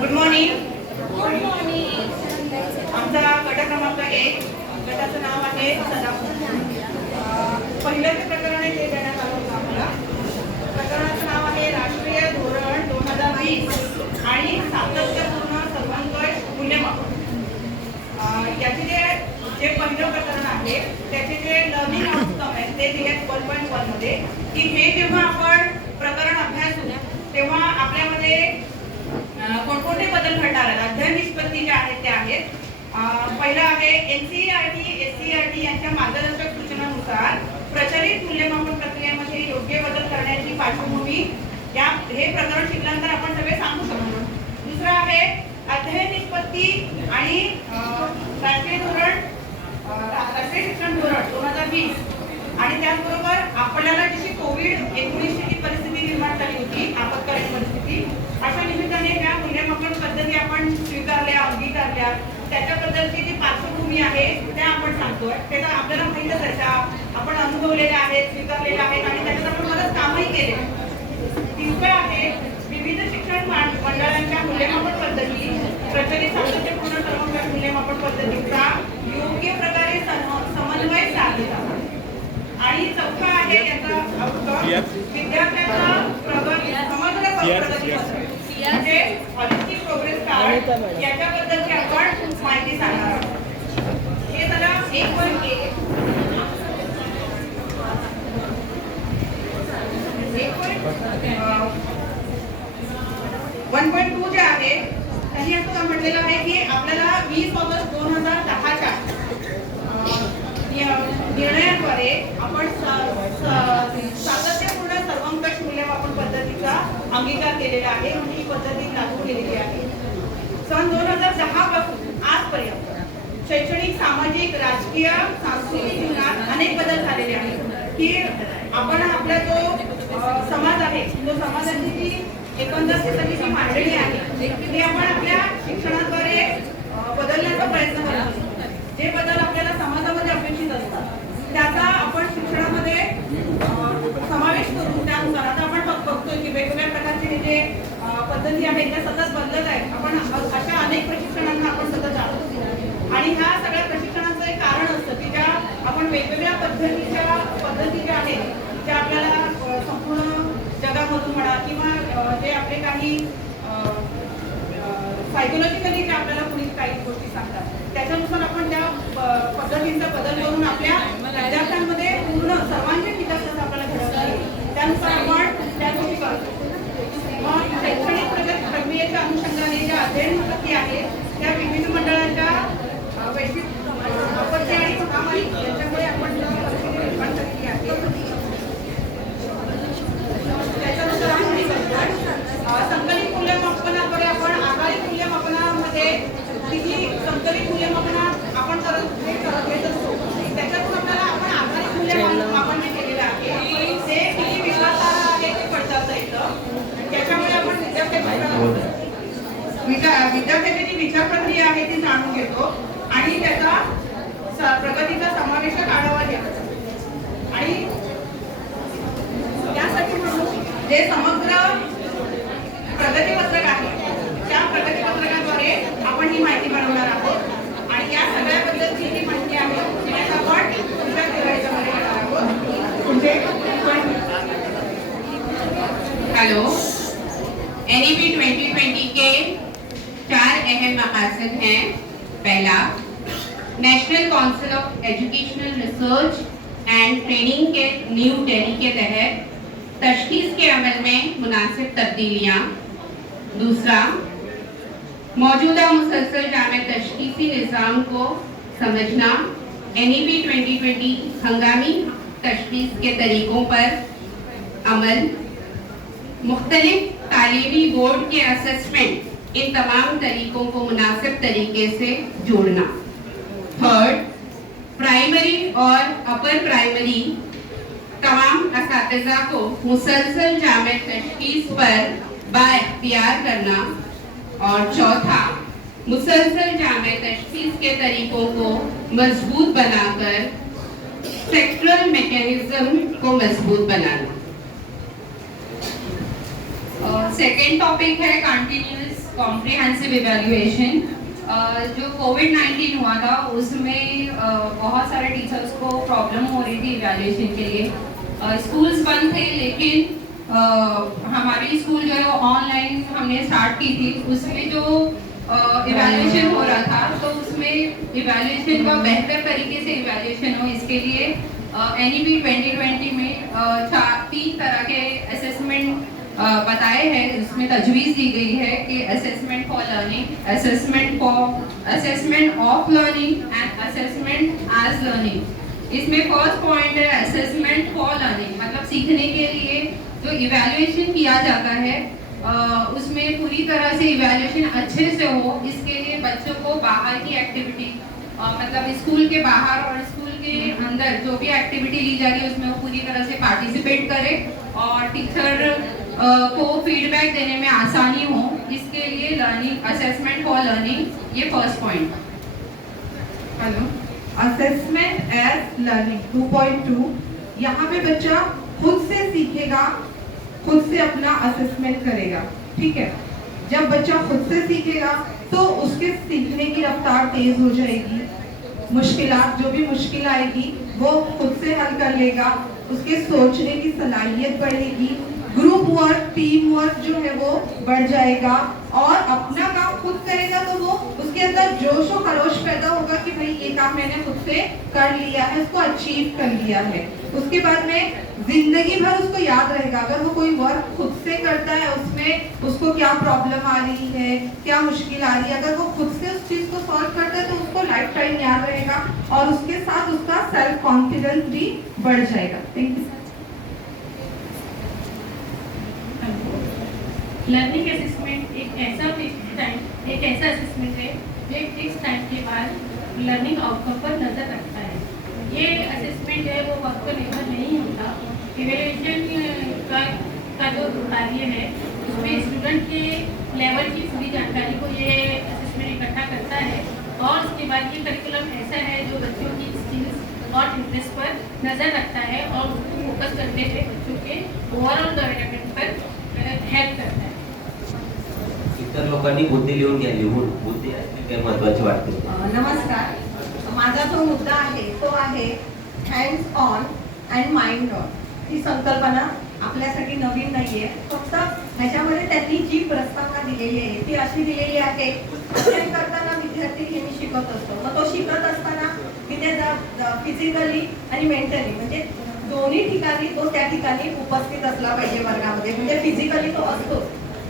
Good morning. आमचा गट क्रमांक 1 गटाचं नाव आहे पहिलं जे प्रकरण आहे ते देण्यात आलं होतं आम्हाला. प्रकरणाचं नाव आहे राष्ट्रीय धोरण 2020 आणि सातत्यपूर्ण सर्वंकष मूल्यमापन. याचे जे पहिलं प्रकरण आहे त्याचे जे लर्निंग आउटकम आहे ते दिलेत 1.1 मध्ये की हे जेव्हा आपण प्रकरण अभ्यासू तेव्हा आपल्यामध्ये कोणकोणते बदल घडणार आहेत. अध्ययन निष्पत्ती ज्या आहेत त्या आहेत. पहिलं आहे NCERT SCERT यांच्या मार्गदर्शक सूचनांनुसार प्रचलित मूल्यमापन प्रक्रियेमध्ये योग्य बदल करण्याची पार्श्वभूमी हे प्रकरण शिकल्यानंतर आपण सगळे सांगू शकतो. दुसरं आहे अध्ययन निष्पत्ती आणि राष्ट्रीय शिक्षण धोरण 2020 आणि त्याचबरोबर आपल्याला जशी COVID-19 ची परिस्थिती निर्माण झाली होती, आपत्कालीन परिस्थिती, अशा निमित्ताने ज्या मूल्यमापन पद्धती आपण स्वीकारल्या अंगीकारल्या त्याच्याबद्दलची जी पार्श्वभूमी आहे त्या आपण सांगतोय. ते तर आपल्याला माहीतच आहे, आपण अनुभवलेल्या आहेत, स्वीकारलेल्या आहेत आणि त्याच्यात आपण बरंच कामही केले. तिसरं आहे विविध शिक्षण मंडळांच्या मूल्यमापन पद्धती प्रचलित सातत्यपूर्ण सर्वंकष मूल्यमापन पद्धतीचा योग्य प्रकारे समन्वय साधला. आणि चौथा आहे याचा विद्यार्थ्यांचा समग्र प्रगती म्हणजे हॉलिस्टिक प्रोग्रेस कार्ड याच्याबद्दलची आपण माहिती सांगणार आहोत. हे झालं 1.2 जे आहे त्यांनी असं म्हटलेलं आहे की आपल्याला 20 ऑगस्ट 2010च्या निर्णयाद्वारे आपण सातत्यपूर्ण सर्वंकष मूल्यमापन पद्धतीचा अंगीकार केलेला आहे. म्हणजे ही पद्धती लागू केलेली आहे. सन 2010 पासून आजपर्यंत शैक्षणिक, सामाजिक, राजकीय, सांस्कृतिक जीवनात अनेक बदल झालेले आहेत की आपण आपला जो समाज आहे तो समाजाची जी एकंदर सगळी जी मांडणी आहे ती आपण आपल्या शिक्षणाद्वारे बदलण्याचा प्रयत्न करतो. जे बदल आपल्याला समाजामध्ये अपेक्षित असतात त्याचा आपण शिक्षणामध्ये समावेश करून त्यानुसार आता आपण बघतोय की वेगवेगळ्या प्रकारचे हे जे पद्धती आहेत त्या सतत बदलत आहेत. आपण अशा अनेक प्रशिक्षणांना आपण सतत जातो आणि ह्या सगळ्या प्रशिक्षणाचं एक कारण असतं की ज्या आपण वेगवेगळ्या पद्धती ज्या आहेत ज्या आपल्याला संपूर्ण जगामधून म्हणा किंवा जे आपले काही सायकोलॉजिकली जे आपल्याला कुणी काही गोष्टी सांगतात त्याच्यानुसार आपण त्या पद्धतींचा बदल करून आपल्या विद्यार्थ्यांमध्ये पूर्ण सर्वांगीण विकासाचा आपल्याला घडवता येईल त्यानुसार आपण त्या गोष्टी करतो. मग शैक्षणिक प्रक्रियेच्या अनुषंगाने ज्या अध्ययन पद्धती आहेत त्या विविध मंडळांच्या वैश्विक आपत्ती आणि महामारी यांच्यामुळे आपण परिस्थिती निर्माण केलेली आहे. त्याच्यानुसार आपण हे करतो. संकलित मूल्यमापनाद्वारे आपण आधारित मूल्यमापनामध्ये जी संकलित मूल्यमापन आपण करत घेत असतो त्याच्यातून आपल्याला आपण आधारित मूल्यमापन जे केलेलं आहे ते किती विश्वासार्ह आहे ते पडताळता येतं. त्याच्यामुळे आपण विद्यार्थ्याची जी विचार प्रक्रिया आहे ती जाणून घेतो आणि त्याचा प्रगतीचा समावेशक आढावा घेतो. आणि त्यासाठी म्हणून जे समग्र प्रगतीपत्रक आहे त्या प्रगतीपत्रकाद्वारे आपण ही माहिती बनवणार आहोत आणि या सगळ्याबद्दलची जी माहिती आहे त्याचा आपण पुढच्या दिवाळीमध्ये घेणार आहोत. हेलो, NEP 2020 के 4 अहम मकासद हैं. पहला, national council of educational research and training के न्यू दिल्ली के तहत तशखीस के अमल में मुनासिब तब्दीलियाँ. दूसरा, मौजूदा मुसलसल जामे तशखीसी निज़ाम को समझना, NEP 2020 हंगामी तशखीस के तरीकों पर अमल, मुख्तलिफ तालीमी बोर्ड के असेसमेंट इन तमाम तरीकों को मुनासिब तरीके से जोड़ना. थर्ड, प्राइमरी और अपर प्राइमरी तमाम असातिज़ा को मुसलसल जामे तशखीस पर बाइख्तियार करना. और चौथा, मुसलसल जामे तशखीस के तरीकों को मजबूत बनाकर सेक्टरल मैकेनिज्म को मजबूत बनाना. सेकेंड टॉपिक है कंटिन्यूअस कॉम्प्रिहेंसिव इवैल्यूएशन। जो कोविड-19 हुआ था उसमें बहुत सारे टीचर्स को प्रॉब्लम हो रही थी इवैल्यूएशन के लिए। स्कूल्स बंद थे, लेकिन हमारी स्कूल जो है वो ऑनलाइन हमने स्टार्ट की थी। उसमें जो इवैल्यूएशन हो रहा था तो उसमें इवैल्यूएशन का बेहतर तरीके से इवैल्यूएशन हो, इसके लिए NEP 2020 में 3 तरह के असेसमेंट बताए हैं। उसमें तजवीज़ दी गई है कि assessment for learning, assessment of learning and assessment as learning. इसमें फर्स्ट पॉइंट है असेसमेंट फॉर लर्निंग, मतलब सीखने के लिए जो इवैल्यूएशन किया जाता है उसमें पूरी तरह से इवैल्यूएशन अच्छे से हो। इसके लिए बच्चों को बाहर की एक्टिविटी, मतलब स्कूल के बाहर और स्कूल के अंदर जो भी एक्टिविटी ली जा रही है उसमें वो पूरी तरह से पार्टिसिपेट करे और टीचर को फीडबैक देने में आसानी हो। इसके लिए लर्निंग असेसमेंट फॉर लर्निंग, ये first point. Hello, assessment as learning 2.2। यहाँ पे बच्चा खुद से सीखेगा, खुद से अपना असेसमेंट करेगा। ठीक है, जब बच्चा खुद से सीखेगा तो उसके सीखने की रफ्तार तेज हो जाएगी, मुश्किलात जो भी मुश्किल आएगी वो खुद से हल कर लेगा, उसके सोचने की सलाहियत बढ़ेगी, ग्रुप वर्क, टीम वर्क जो है वो बढ़ जाएगा और अपना काम खुद करेगा तो वो उसके अंदर जोश और खरोश पैदा होगा कि भाई ये काम मैंने खुद से कर लिया है, उसको अचीव कर लिया है। उसके बाद में जिंदगी भर उसको याद रहेगा। अगर वो कोई वर्क खुद से करता है उसमें उसको क्या प्रॉब्लम आ रही है, क्या मुश्किल आ रही है, अगर वो खुद से उस चीज को सॉल्व करता है तो उसको लाइफ टाइम याद रहेगा और उसके साथ उसका सेल्फ कॉन्फिडेंस भी बढ़ जाएगा। Thank you. लर्निंग असेसमेंट एक ऐसा असेसमेंट है जो एक फिक्स टाइम के बाद लर्निंग आउटकम पर नजर रखता है। ये असेसमेंट है वो वक्त पर निर्भर नहीं होता। इवैल्यूएशन का जो कार्य है उसमें स्टूडेंट के लेवल की पूरी जानकारी को ये असेसमेंट इकट्ठा करता है और उसके बाद ये करिकुलम ऐसा है जो बच्चों की स्किल्स और इंटरेस्ट पर नजर रखता है और उसको फोकस करते हुए बच्चों के ओवरऑल डेवलपमेंट पर हेल्प करता है। इतर लोकांनी मुद्दे लिहून घ्या, लिहून मुद्दे असतील काय महत्त्वाचे वाटते? नमस्कार, माझा जो मुद्दा आहे तो आहे hands on and mind on. ही संकल्पना आपल्यासाठी नवीन नाहीये, फक्त ह्याच्यामध्ये त्यांनी जी प्रस्तावना दिलेली आहे ती अशी दिलेली आहे, अध्ययन करताना विद्यार्थी हे मी शिकत असतो, मग तो शिकत असताना तिथे फिजिकली आणि मेंटली म्हणजे दोन्ही ठिकाणी तो त्या ठिकाणी उपस्थित असला पाहिजे वर्गामध्ये। म्हणजे फिजिकली तो असतो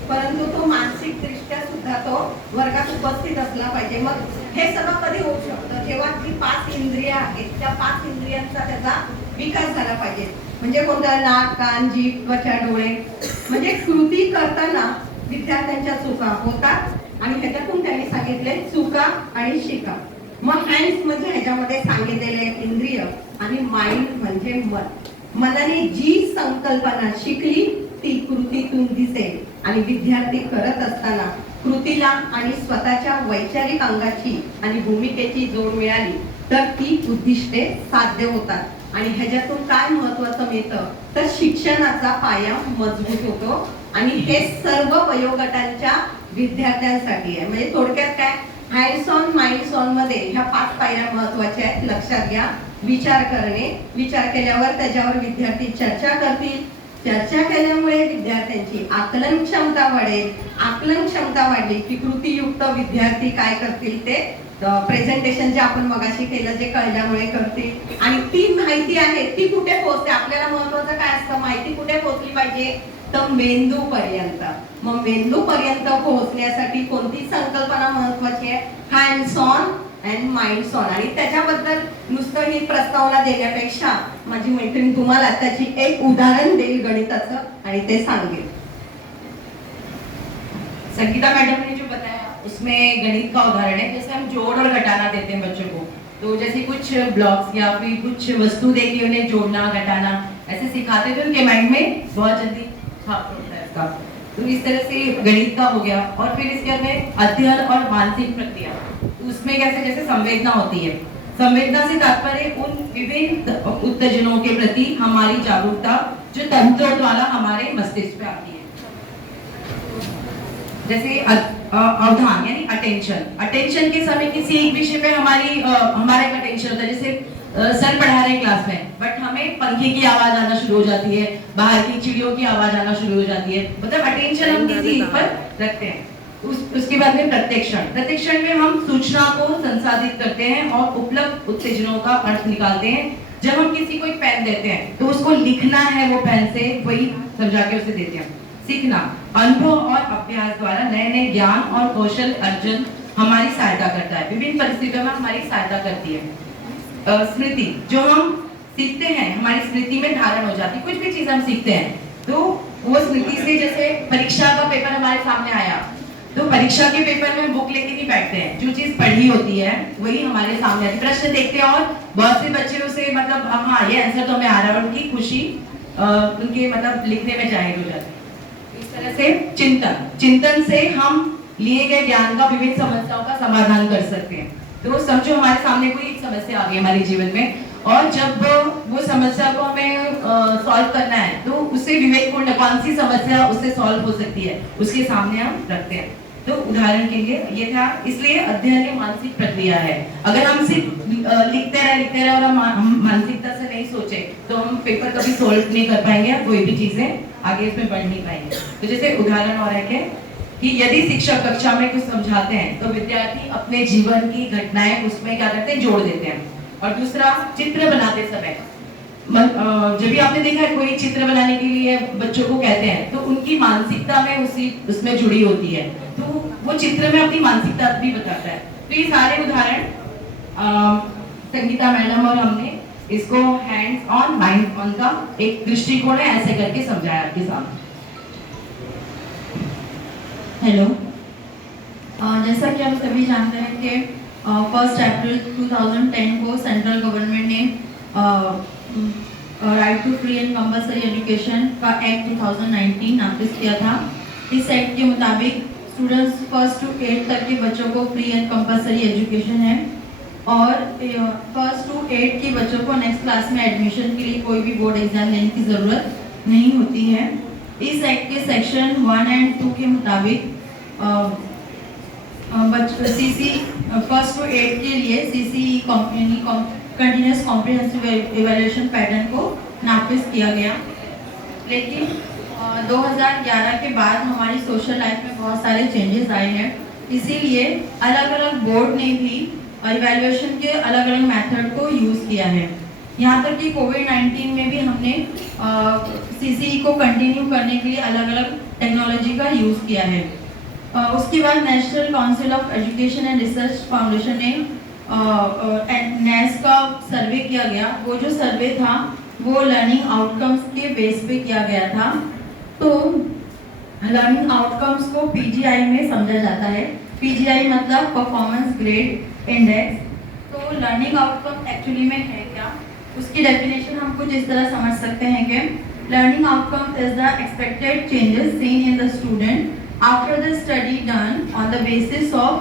परंतु तो मानसिक दृष्ट्या सुद्धा तो वर्गात उपस्थित असला पाहिजे। मग हे सगळं कधी होऊ शकतं, जेव्हा ती 5 इंद्रिय आहेत त्या 5 इंद्रियांचा त्याचा विकास झाला पाहिजे। म्हणजे कोणत्या नाक, कान, जीभ, त्वचा, डोळे, म्हणजे कृती करताना विद्यार्थ्यांच्या चुका होतात आणि ह्याच्यातून त्यांनी सांगितले चुका आणि शिका। मग हँड्स म्हणजे ह्याच्यामध्ये सांगितलेले इंद्रिय आणि माइंड म्हणजे मन। मनाने जी संकल्पना शिकली ती कृतीतून दिसेल आणि विद्यार्थी करत असताना कृतीला आणि स्वतःच्या वैचारिक अंगाची आणि भूमिकेची जोड मिळाली तर ती उद्दिष्टे साध्य होतात। आणि ह्याच्यातून काय महत्त्वाचं मिळतं तर शिक्षणाचा पाया मजबूत होतो आणि हे सर्व वयोगटांच्या विद्यार्थ्यांसाठी आहे। म्हणजे थोडक्यात काय, हँड्स ऑन माइंड्स ऑन मध्ये ह्या 5 पायऱ्या महत्त्वाच्या आहेत, लक्षात घ्या। विचार करणे, विचार केल्यावर त्याच्यावर विद्यार्थी चर्चा करतील, चर्चा केल्यामुळे विद्यार्थ्यांची आकलन क्षमता वाढेल, आकलन क्षमता वाढली की कृतीयुक्त विद्यार्थी काय करतील ते प्रेझेंटेशन जे आपण मगाशी केलं जे कळल्यामुळे करतील आणि ती माहिती आहे ती कुठे पोहोचते। आपल्याला महत्त्वाचं काय असतं, माहिती कुठे पोहोचली पाहिजे तर मेंदू पर्यंत। मग मेंदू पर्यंत पोहोचण्यासाठी कोणती संकल्पना महत्त्वाची आहे, hands on and minds on. आणि त्याच्याबद्दल नुसतं ही प्रस्तावना देण्यापेक्षा माझी मैत्रीण तुम्हाला त्याची एक उदाहरण देईल गणिताचं आणि ते सांगेल। संगीता मैडम ने जो बताया उसमें गणित का उदाहरण है, जैसे हम जोड़ और घटाना देते हैं बच्चों को, तो जैसे कुछ ब्लॉक्स या फिर कुछ वस्तु देके उन्हें जोड़ना घटाना ऐसे सिखाते तो उनके माइंड में बहुत जल्दी छाप होता है उसका। तो इस तरह से गणित का हो गया। और फिर इसके अंदर अध्ययन और मानसिक प्रक्रिया, तो उसमें कैसे जैसे संवेदना होती है, संवेदना से तात्पर्य उन विभिन्न उत्तेजनों के प्रति हमारी जागरूकता जो तंत्र द्वारा हमारे मस्तिष्क पे आती है। जैसे अवधान यानी अटेंशन के समय किसी एक विषय पे हमारा एक अटेंशन होता है। जैसे सर पढ़ा रहे हैं क्लास में, बट हमें पंखे की आवाज आना शुरू हो जाती है, बाहर की चिड़ियों की आवाज आना शुरू हो जाती है, मतलब अटेंशन हम किसी एक पर रखते हैं। उसके बाद में प्रत्यक्षण में हम सूचना को संसाधित करते हैं और उपलब्ध उत्तेजनाओं का अर्थ निकालते हैं। जब हम किसी को एक पेन देते हैं तो उसको लिखना है वो पेन से, वही समझा के उसे देते हैं। सीखना, अनुभव और अभ्यास द्वारा नए नए ज्ञान और कौशल अर्जन हमारी सहायता करता है, विभिन्न परिस्थितियों में हमारी सहायता करती है। स्मृति, जो हम सीखते हैं हमारी स्मृति में धारण हो जाती है। कुछ भी चीज हम सीखते हैं तो वो स्मृति से, जैसे परीक्षा का पेपर हमारे सामने आया तो परीक्षा के पेपर में बुक लेके नहीं बैठते हैं, जो चीज पढ़ी होती है वही हमारे सामने आती है। प्रश्न देखते हैं और बहुत से बच्चे उसे मतलब हाँ ये आंसर तो हमें आ रहा है, उनकी खुशी उनके मतलब लिखने में जाहिर हो जाती है। इस तरह से चिंतन से हम लिए गए ज्ञान का विभिन्न समस्याओं का समाधान कर सकते हैं। तो समझो हमारे सामने कोई एक समस्या आ गई हमारे जीवन में, और जब वो समस्या को हमें सॉल्व करना है तो उससे विवेकपूर्ण कौन सी समस्या उससे सॉल्व हो सकती है उसके सामने हम रखते हैं। तो उदाहरण के लिए ये था, इसलिए अध्ययन एक मानसिक प्रक्रिया है। अगर हम सिर्फ लिखते रहे और हम मानसिकता से नहीं सोचे तो हम पेपर कभी सॉल्व नहीं कर पाएंगे, कोई भी चीजें आगे इसमें बढ़ नहीं पाएंगे। तो जैसे उदाहरण और है कि यदि शिक्षक कक्षा में कुछ समझाते हैं तो विद्यार्थी अपने जीवन की घटनाएं उसमें क्या करते हैं, जोड़ देते हैं। और दूसरा, चित्र बनाते समय जब भी आपने देखा है कोई चित्र बनाने के लिए बच्चों को कहते हैं तो उनकी मानसिकता में उसमें जुड़ी होती है, तो वो चित्र में अपनी मानसिकता भी बताता है। तो ये सारे उदाहरण संगीता मैडम और हमने इसको हैंड्स ऑन माइंड ऑन का एक दृष्टिकोण है ऐसे करके समझाया आपके सामने। हेलो, जैसा कि हम सभी जानते हैं कि 1 अप्रैल 2010 को सेंट्रल गवर्नमेंट ने right to free and compulsory education का एक्ट 2019 नाफिज किया था। इस एक्ट के मुताबिक स्टूडेंट्स 1st to 8th तक के बच्चों को फ्री एंड कंपल्सरी एजुकेशन है, और 1st to 8th के बच्चों को नेक्स्ट क्लास में एडमिशन के लिए कोई भी बोर्ड एग्जाम देने की ज़रूरत नहीं होती है। इस एक्ट के सेक्शन 1 and 2 के मुताबिक CC 1st to 8th के लिए CCE continuous comprehensive evaluation pattern को नाफिज किया गया। लेकिन 2011 के बाद हमारी सोशल लाइफ में बहुत सारे चेंजेस आए हैं, इसीलिए अलग अलग बोर्ड ने भी इवैल्यूएशन के अलग अलग मेथड को यूज़ किया है। यहाँ तक कि कोविड-19 में भी हमने CCE को कंटिन्यू करने के लिए अलग अलग टेक्नोलॉजी का यूज़ किया है। उसके बाद national council of education end research foundation ने NAS का सर्वे किया गया। वो जो सर्वे था वो लर्निंग आउटकम्स के बेस पे किया गया था। तो लर्निंग आउटकम्स को PGI में समझा जाता है। PGI मतलब परफॉर्मेंस ग्रेड इंडेक्स। तो लर्निंग आउटकम एक्चुअली में है क्या, उसकी डेफिनेशन हम कुछ इस तरह समझ सकते हैं कि learning outcome is the expected changes seen in the student after the study done on the basis of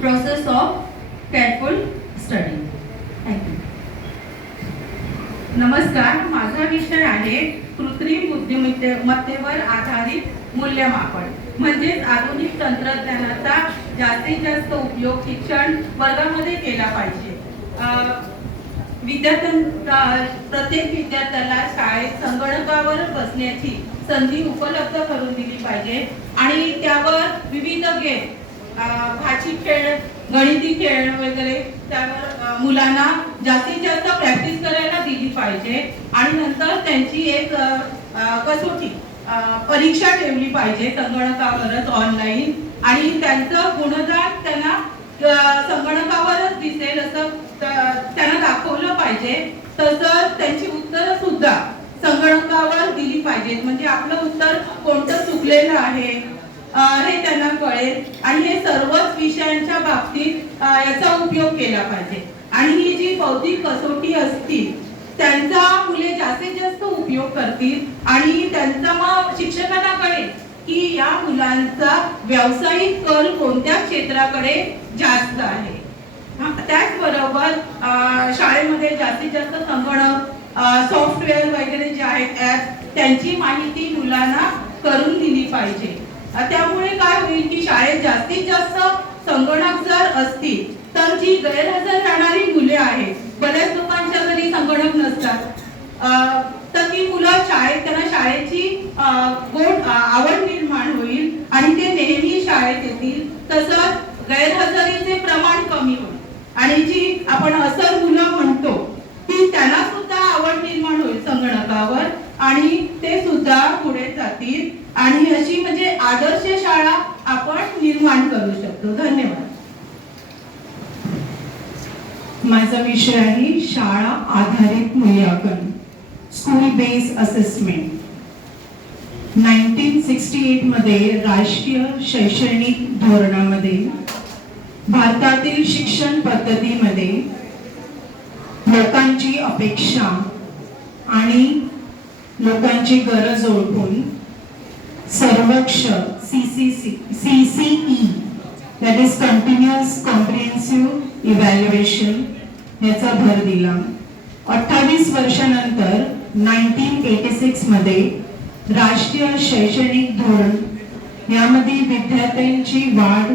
process of careful study. Thank you. नमस्कार, माझा विषय आहे कृत्रिम बुद्धिमत्तेवर आधारित मूल्यमापन, म्हणजेच आधुनिक तंत्रज्ञानाचा जास्तीत जास्त उपयोग शिक्षण वर्गामध्ये केला पाहिजे। प्रत्येक विद्यार्थ्याला शाळेत संगणकावर बसण्याची संधी उपलब्ध करून दिली पाहिजे आणि त्यावर विविध गेम, भाषिक खेळ, गणिती खेळ वगैरे त्यावर मुलांना जास्तीत जास्त प्रॅक्टिस करायला दिली पाहिजे आणि नंतर त्यांची एक कसोटी परीक्षा ठेवली पाहिजे संगणकावरच ऑनलाईन, आणि त्यांचं गुणगान त्यांना संगणकावरच दिसेल असं त्यांना दाखवलं पाहिजे। तसंच त्यांची उत्तरं सुद्धा संगणकावर दिली पाहिजेत, म्हणजे आपलं उत्तर कोणतं चुकलेलं आहे हे त्यांना कळेल, आणि हे सर्वच विषयांच्या बाबतीत याचा उपयोग केला पाहिजे। आणि ही जी बौद्धिक कसोटी असतील त्यांचा मुले जास्तीत जास्त उपयोग करतील आणि त्यांचा मग शिक्षकांना कळेल की या मुलांचा व्यावसायिक कल कोणत्या क्षेत्राकडे जास्त आहे। त्याचबरोबर शाळेमध्ये जास्तीत जास्त संगणक, सॉफ्टवेअर वगैरे जे आहेत ॲप, त्यांची माहिती मुलांना करून दिली पाहिजे। त्यामुळे काय होईल की शाळेत जास्तीत जास्त संगणक जर असतील तर जी गैरहजर राहणारी मुले आहेत, बऱ्याच लोकांच्या घरी संगणक नसतात, तर ती मुलं शाळेत त्यांना शाळेची गोड आवड निर्माण होईल आणि ते नेहमी शाळेत येतील. तसंच गैरहजेरीचे प्रमाण कमी होईल आणि जी आपण असर मुलं म्हणतो ती त्यांना सुद्धा आवड निर्माण होईल संगणकावर आणि ते सुद्धा पुढे जातील आणि अशी म्हणजे आदर्श शाळा आपण निर्माण करू शकतो. धन्यवाद. माझा विषय आहे शाळा आधारित मूल्यांकन, स्कूल बेस असेसमेंट. 1968 मध्ये राष्ट्रीय शैक्षणिक धोरणामध्ये भारतातील शिक्षण पद्धतीमध्ये लोकांची अपेक्षा आणि लोकांची गरज ओळखून सर्वक्ष CCE that is continuous comprehensive evaluation याचा भर दिला. 28 वर्षानंतर 1986 मध्ये राष्ट्रीय शैक्षणिक धोरण यामध्ये विद्यार्थ्यांची वाढ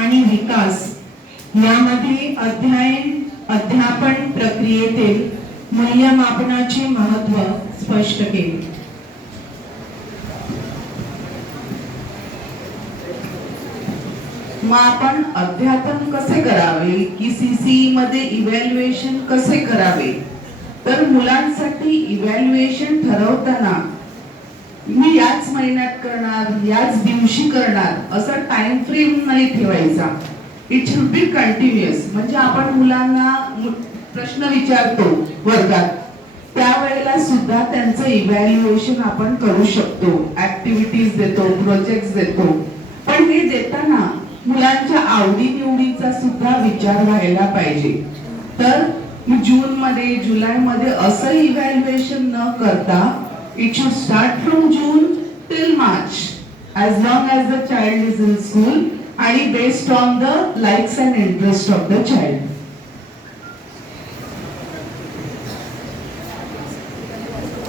आणि विकास यामध्ये अध्यापन प्रक्रियेतील मूल्यमापनाचे महत्त्व स्पष्ट केले. मग आपण अध्यापन कसे करावे की CCE मध्ये इव्हॅल्युएशन कसे करावे, तर मुलांसाठी इव्हॅल्युएशन ठरवताना मी याच महिन्यात करणार, याच दिवशी करणार असं टाइम फ्रेम नाही ठेवायचा. It should be continuous. म्हणजे आपण मुलांना प्रश्न विचारतो वर्गात, त्यावेळेला सुद्धा त्यांचं इव्हॅल्युएशन आपण करू शकतो, ऍक्टिव्हिटीज देतो, प्रोजेक्ट्स देतो. पण हे देताना मुलांच्या आवडीनिवडीचा सुद्धा विचार व्हायला पाहिजे. तर जून मध्ये जुलै मध्ये असं इव्हॅल्युएशन न करता it should start from June till March as long as the child is in school आणि based on the likes and interest of the child.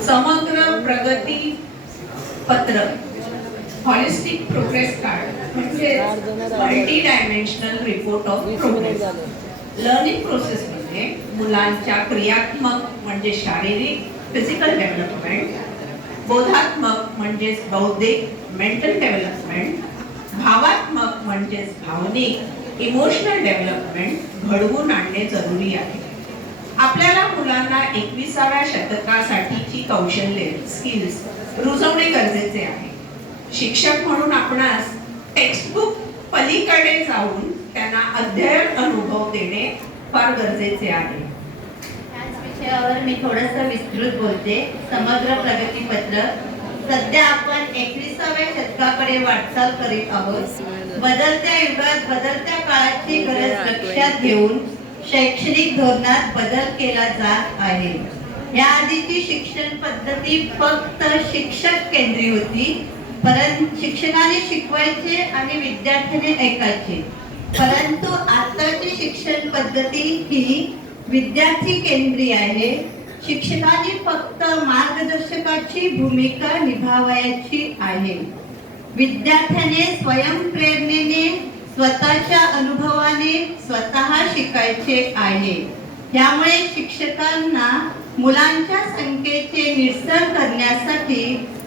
समग्र प्रगती पत्र, हॉलिस्टिक प्रोग्रेस कार्ड म्हणजे multi dimensional report of progress. Learning process मध्ये मुलांच्या क्रियात्मक म्हणजे शारीरिक फिजिकल डेव्हलपमेंट, बोधात्मक म्हणजे बौद्धिक मेंटल डेव्हलपमेंट, भावात्मक म्हणजे भावनिक इमोशनल डेव्हलपमेंट घडवून आणणे जरुरी आहे. आपल्याला मुलांना 21व्या शतकासाठीची कौशल्ये स्किल्स रुजवणे गरजेचे आहे. शिक्षक म्हणून आपणास टेक्स्टबुक पलीकडे जाऊन त्यांना अध्ययन अनुभव देणे फार गरजेचे आहे. याच विषयावर मी थोडंसं विस्तृत बोलते. समग्र प्रगतीपत्र. सध्या आपण 21व्या शतकाकडे वाटचाल करीत आहोत. बदलत्या युगात बदलत्या काळाची गरज लक्षात घेऊन शैक्षणिक धोरणात बदल केला जात आहे. याआधीची शिक्षण पद्धती फक्त शिक्षक केंद्री होती. परंतु शिक्षकाने शिकवायचे आणि विद्यार्थ्याने ऐकायचे. परंतु आताची शिक्षण पद्धती ही विद्यार्थी केंद्री आहे. शिक्षकाने फक्त मार्गदर्शकाची भूमिका निभावायची आहे. विद्यार्थ्याने स्वयंप्रेरणेने स्वतःच्या अनुभवाने स्वतः शिकायचे आहे. यामुळे शिक्षकांना मुलांच्या संख्येचे निरसन करण्यासाठी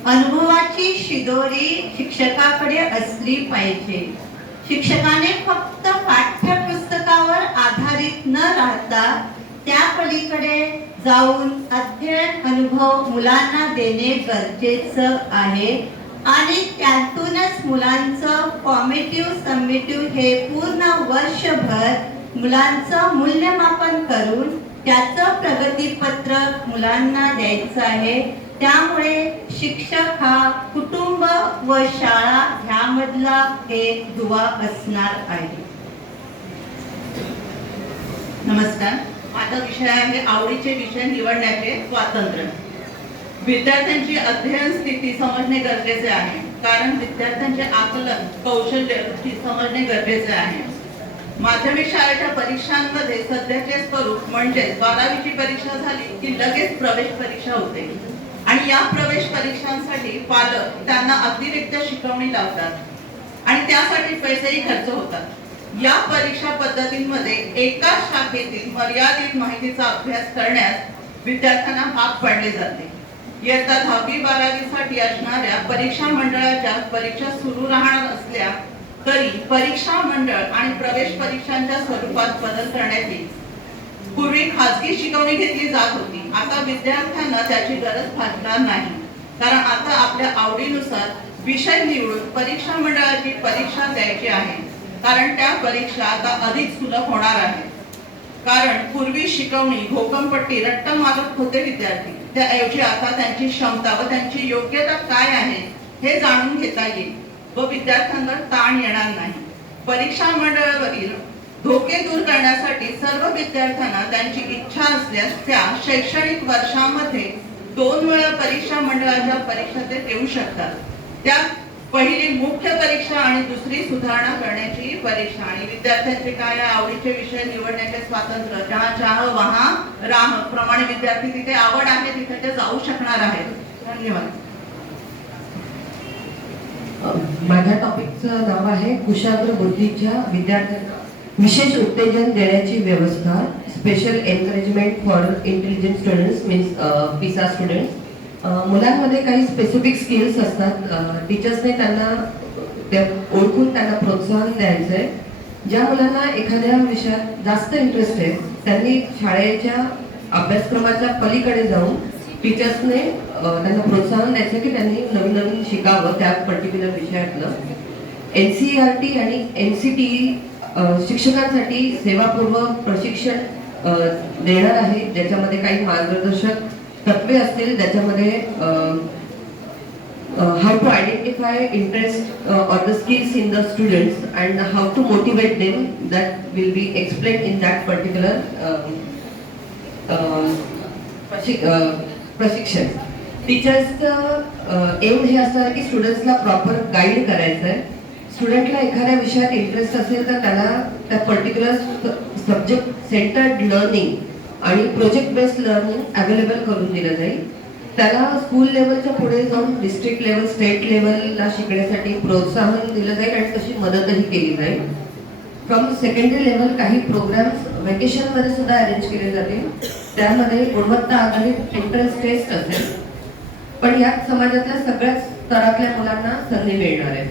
अनुभवाची शिदोरी शिक्षकाकडे असली पाहिजे. शिक्षकाने फक्त पाठ्यपुस्तकावर आधारित न राहता त्या पलीकडे जाऊन अध्ययन अनुभव मुलांना देणे गरजेचं आहे आणि त्यातूनच मुलांचं फॉर्मेटिव्ह समेटिव्ह हे पूर्ण वर्षभर मुलांचं मूल्यमापन करून त्याचं प्रगतीपत्रक मुलांना द्यायचं आहे. त्यामुळे शिक्षक हा कुटुंब व शाळा ह्यामधला एक दुवा असणार आहे. नमस्कार. माझा विषय आहे आवडीचे विषय निवडण्याचे स्वातंत्र्य. विद्यार्थ्यांची अध्ययन स्थिती समजणे गरजेचे आहे, कारण विद्यार्थ्यांचे आकलन कौशल्य समजणे गरजेचे आहे. माध्यमिक शाळेच्या परीक्षांमध्ये सध्याचे स्वरूप म्हणजे 12वीची परीक्षा झाली की लगेच प्रवेश परीक्षा होते आणि या प्रवेश परीक्षांसाठी पालक त्यांना अतिरिक्त शिकवणी लावतात. आणि त्यासाठी पैसेही खर्च होतात. या परीक्षा पद्धतींमध्ये एकाच शाखेतील मर्यादित माहितीचा अभ्यास करण्यास विद्यार्थ्यांना भाग पाडले जाते. इयत्ता 10वी-12वी साठी असणाऱ्या परीक्षा मंडळाच्या परीक्षा सुरू राहणार असल्या तरी परीक्षा मंडळ आणि प्रवेश परीक्षांच्या स्वरूपात बदल करण्यात येईल. पूर्वी खाजगी शिकवणी घेतली जात होती. आता विद्यार्थ्यांना त्याची गरज भासणार नाही, कारण आता आपल्या आवडीनुसार विषय निवडून परीक्षा मंडळाची परीक्षा द्यायची आहे. कारण त्या परीक्षा आता अधिक सुलभ होणार आहेत. कारण पूर्वी शिकवणी घोकमपट्टी रट्टा मारत होते विद्यार्थी, त्याऐवजी आता त्यांची क्षमता व त्यांची योग्यता काय आहे हे जाणून घेता येईल व विद्यार्थ्यांवर ताण येणार नाही. परीक्षा मंडळावरील धोके दूर करण्यासाठी सर्व विद्यार्थ्यांना त्यांची इच्छा असल्यास त्या शैक्षणिक वर्षामध्ये 2 वेळा परीक्षा मंडळाच्या परीक्षा ते देऊ शकतात. त्यात पहिली मुख्य परीक्षा आणि दुसरी सुधारणा करण्याची परीक्षा. आणि विद्यार्थ्यांचे काय आवडीचे विषय निवडण्याचे स्वातंत्र्य, जहाँ चाह वहाँ राह प्रमाणे विद्यार्थी तिथे आवड आहे तिथे ते जाऊ शकणार आहेत. धन्यवाद. माझ्या टॉपिकचं नाव आहे कुशाग्र बुद्धीच्या विद्यार्थ्यांना विशेष उत्तेजन देण्याची व्यवस्था, special encouragement for intelligent students means पिसा स्टुडंट्स. मुलांमध्ये काही स्पेसिफिक स्किल्स असतात. टीचर्सने त्यांना ते ओळखून त्यांना प्रोत्साहन द्यायचं आहे. ज्या मुलांना एखाद्या विषयात जास्त इंटरेस्ट आहे त्यांनी शाळेच्या अभ्यासक्रमाच्या पलीकडे जाऊन टीचर्सने त्यांना प्रोत्साहन द्यायचं की त्यांनी नवीन नवीन शिकावं त्या पर्टिक्युलर विषयातलं. NCERT आणि NCTE शिक्षकांसाठी सेवापूर्व प्रशिक्षण देणार आहे, ज्याच्यामध्ये काही मार्गदर्शक तत्वे असतील. ज्याच्यामध्ये how to identify interest or the skills in the students and how to motivate them, that will be explain in that particular प्रशिक्षण. टीचर्सचं एम हे असणार की स्टुडंट्सला प्रॉपर गाईड करायचं आहे. स्टुडंटला एखाद्या विषयात इंटरेस्ट असेल तर त्याला त्या पर्टिक्युलर सब्जेक्ट सेंटर्ड लर्निंग आणि प्रोजेक्ट बेस्ड लर्निंग अवेलेबल करून दिलं जाईल. त्याला स्कूल लेवलच्या पुढे जाऊन डिस्ट्रिक्ट लेवल, स्टेट लेवलला शिकण्यासाठी प्रोत्साहन दिलं जाईल आणि तशी मदतही केली जाईल. फ्रॉम सेकंडरी लेवल काही प्रोग्राम्स व्हॅकेशनमध्ये सुद्धा अरेंज केले जातील. त्यामध्ये गुणवत्ता आधारित एंट्रन्स टेस्ट असेल, पण यात समाजातल्या सगळ्याच स्तरातल्या मुलांना संधी मिळणार आहे.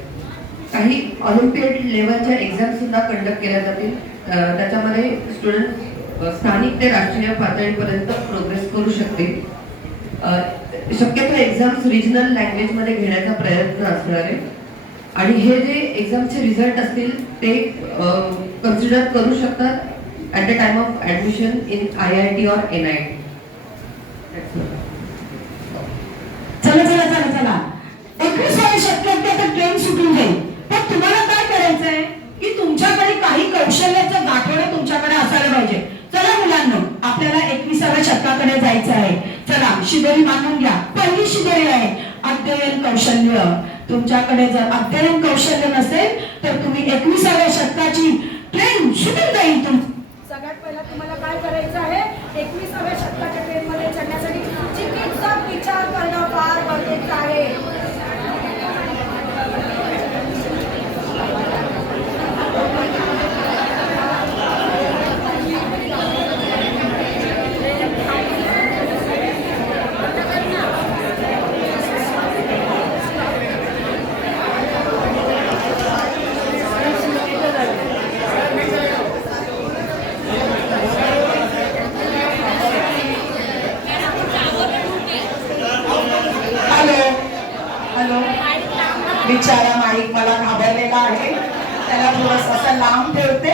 काही ऑलिम्पियड लेवलच्या एक्झाम सुद्धा कंडक्ट केल्या जातील. त्याच्यामध्ये स्टुडंट स्थानिक ते राष्ट्रीय पातळीपर्यंत प्रोग्रेस करू शकतील. शक्यतो एक्झाम्स रिजनल लँग्वेजमध्ये घेण्याचा प्रयत्न असणार आहे. आणि हे जे एक्झामचे रिझल्ट असतील ते कन्सिडर करू शकतात at the time of admission in IIT or NIT. चला चला चला चला 21व्या शतकात आता ट्रेन सुटून जाईल. पण तुम्हाला काय करायचंय की तुमच्याकडे काही कौशल्याचं गाठोडं तुमच्याकडे असायला पाहिजे. चला मुलांनो, आपल्याला 21व्या शतकाकडे जायचं आहे. चला शिदोरी मानून घ्या. पहिली शिदोरी आहे अध्ययन कौशल्य. तुमच्याकडे जर अध्ययन कौशल्य नसेल तर तुम्ही 21व्या शतकाची ट्रेन सुटून जाईल. सगळ्यात पहिला तुम्हाला काय करायचं आहे, 21व्या शतकाच्या ट्रेन मध्ये चढण्यासाठी चिकित्सक विचार करणं फार गरजेचं आहे. बिचारा माईक मला घाबरलेला आहे, त्याला थोडस असं लांब ठेवते.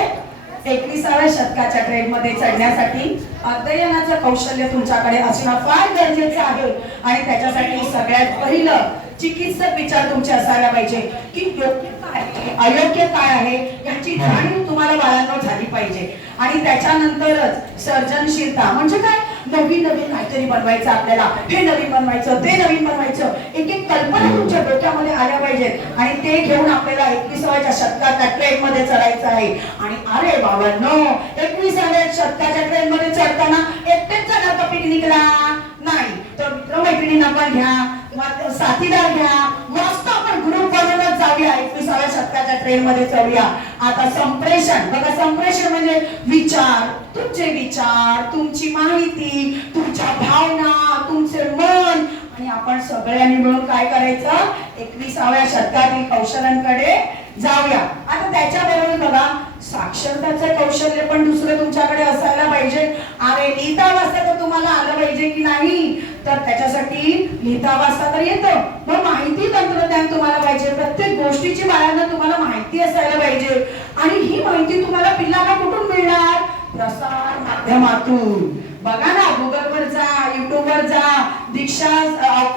21व्या शतकाच्या ट्रेन मध्ये चढण्यासाठी अध्ययनाचं कौशल्य तुमच्याकडे असणं फार गरजेचं आहे. आणि त्याच्यासाठी सगळ्यात पहिलं चिकित्सक विचार तुमचे असायला पाहिजे की योग्य काय आहे, अयोग्य काय आहे याची जाणीव तुम्हाला बाळांनो झाली पाहिजे. आणि त्याच्यानंतरच सर्जनशीलता म्हणजे काय, नवीन नवीन काहीतरी बनवायचं, आपल्याला हे नवीन बनवायचं, ते नवीन बनवायचं, एक एक कल्पना तुमच्या डोक्यामध्ये आल्या पाहिजेत. आणि ते घेऊन आपल्याला 21व्या शतकाच्या ट्रेन मध्ये चढायचं आहे. आणि अरे बाबांनो, 21व्या शतकाच्या ट्रेन मध्ये चढताना एकटेच चढा का पिकनिकला? नाही, तर मित्रमैत्रिणींना पण घ्या, साथीदार घ्या, मस्त आपण ग्रुप बनवूनच जाऊया 21व्या शतकाच्या ट्रेन मध्ये चढूया. आता संप्रेषण बघा, संप्रेषण म्हणजे विचार, तुमचे विचार, तुमची माहिती, तुमच्या भावना, तुमचे मन, आणि आपण सगळ्यांनी मिळून काय करायचं, 21व्या शतकातील कौशल्यांकडे जाऊया. आता त्याच्याबरोबर बघा, साक्षरताचं कौशल्य पण दुसरं तुमच्याकडे असायला पाहिजे. अरे लिहिता वाचता तर तुम्हाला आलं पाहिजे की नाही, तर त्याच्यासाठी लिहिता वाचता तर येतं, मग माहिती तंत्रज्ञान तुम्हाला पाहिजे. प्रत्येक गोष्टीची बाळांना तुम्हाला माहिती असायला पाहिजे. आणि ही माहिती तुम्हाला पिल्लांना कुठून मिळणार, प्रसार माध्यमातून. बघा ना, गुगलवर जा, युट्यूबवर जा, दीक्षा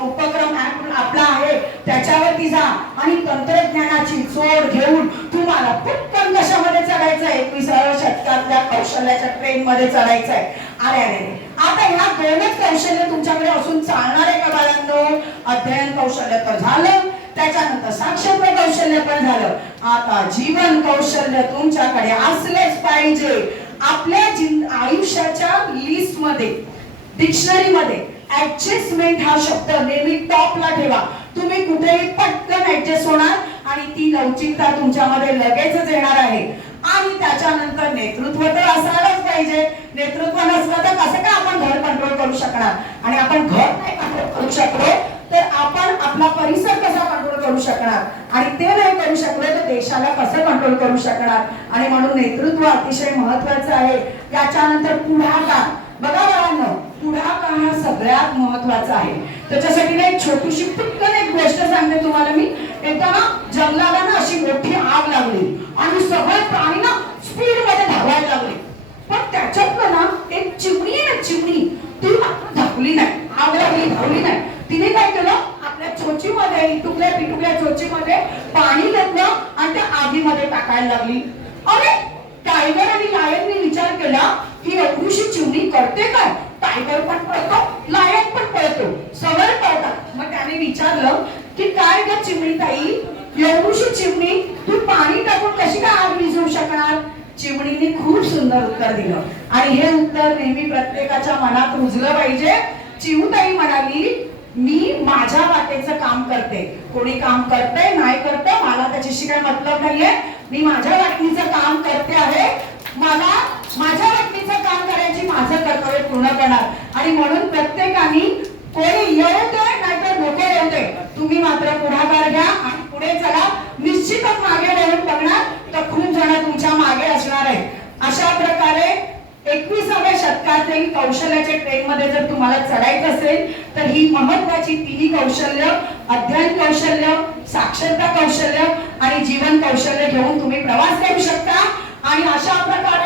उपक्रम आपला आहे त्याच्यावरती जा आणि तंत्रज्ञानाची जोड घेऊन तुम्हाला पटकन कशामध्ये चढायचं आहे, 21व्या शतकातल्या कौशल्याच्या ट्रेन मध्ये चढायचं आहे. अरे अरे, आता ह्या दोनच कौशल्य तुमच्याकडे असून चालणार आहे का बाळांनो? अध्ययन कौशल्य तर झालं, त्याच्यानंतर साक्षरता कौशल्य पण झालं, आता जीवन कौशल्य तुमच्याकडे असलेच पाहिजे. आपल्या आयुष्याच्या लिस्ट मध्ये, डिक्शनरी मध्ये ऍडजस्टमेंट हा शब्द नेहमी टॉपला ठेवा. तुम्ही कुठेही पटकन ऍडजस्ट होणार आणि ती लवचिकता तुमच्यामध्ये लगेचच येणार आहे. आणि त्याच्यानंतर नेतृत्व तर असायलाच पाहिजे. नेतृत्व नसलं तर कसं काय आपण घर कंट्रोल करू शकणार, आणि आपण घर नाही कंट्रोल करू शकलो तर आपण आपला परिसर कसा कंट्रोल करू शकणार, आणि ते नाही करू शकलो तर देशाला कसं कंट्रोल करू शकणार. आणि म्हणून नेतृत्व अतिशय महत्वाचं आहे. याच्यानंतर पुढाकार. बघा बाळांनो, पुढाकार हा सगळ्यात महत्वाचा आहे. त्याच्यासाठी ना एक छोटीशी पटकन एक गोष्ट सांगते तुम्हाला मी. एकदा ना जंगलाला ना अशी मोठी आग लागली आणि सगळे प्राणी ना स्पीड मध्ये धावायला लागले. पण त्याच्यातलं ना एक चिमणी आहे ना, चिमणी, ती मात्र धावली नाही, आग लागली धावली नाही. तिने काय केलं, आपल्या चोचीमध्ये, तुकड्या पिटुकल्या चोचीमध्ये पाणी घेतलं आणि त्या आगीमध्ये टाकायला लागली. अरे, टायगर आणि लायनने विचार केला की एवढीशी चिमणी करते काय, टायगर पण पळतो, लायन पण पळतो, सगळे पळतात. मग त्याने विचारलं की काय ग चिमणी ताई, एवढीशी चिमणी तू पाणी टाकून कशी काय आग विझवू शकणार? चिमणीने खूप सुंदर उत्तर दिलं आणि हे उत्तर नेहमी प्रत्येकाच्या मनात रुजलं पाहिजे. चिमूताई म्हणाली, मी माझ्या वाटेचं काम करते, कोणी काम करते नाही करते मला त्याच्याशी काय मतलब नाहीये, मी माझ्या वाटणीचं काम करते आहे, मला माझ्या वाटणीचं काम करायची माझं कर्तव्य पूर्ण करणार. आणि म्हणून प्रत्येकाने कोणी येऊ दे नाहीतर नको येऊ दे, तुम्ही मात्र पुढाकार घ्या आणि पुढे चला. निश्चितच मागे वळून बघणार तर खूप जण तुमच्या मागे असणार आहे. अशा प्रकारे 21व्या शतकातील कौशल्याच्या ट्रेन मध्ये जर तुम्हाला चढायचं असेल तर ही महत्वाची तिन्ही कौशल्य, अध्ययन कौशल्य, साक्षरता कौशल्य आणि जीवन कौशल्य घेऊन तुम्ही प्रवास करू शकता. आणि अशा प्रकारे